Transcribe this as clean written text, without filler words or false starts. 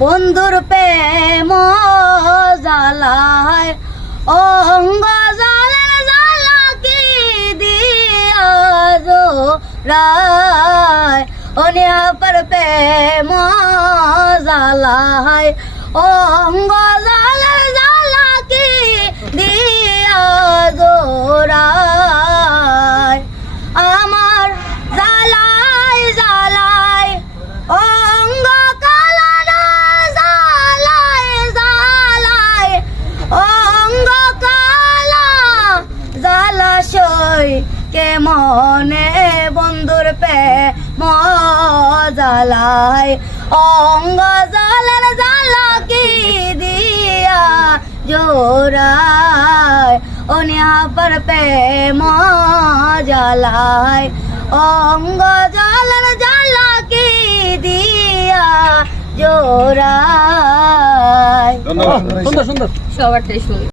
বন্ধুর প্রেম জ্বালায় অঙ্গ জ্বালার জ্বালা কি দিয়া জোড়ায় অনিয়াপার প্রেম জ্বালায় অঙ্গ জ্বালার জ্বালা কি দিয়া জোড়ায় আমার জ্বালায় জ্বালায় অঙ্গ কালারা জ্বালায় জ্বালায় অঙ্গ কালা জ্বালাশয় কেমনে বন্ধুর প্রেম জ্বালায় অঙ্গ জ্বালার জ্বালা কি দিয়া জোড়ায় অনিয়াপার প্রেম জ্বালায় অঙ্গ জ্বালার জ্বালা কি দিয়া জোড়ায়। সুন্দর সুন্দর সবারটাই শুনি।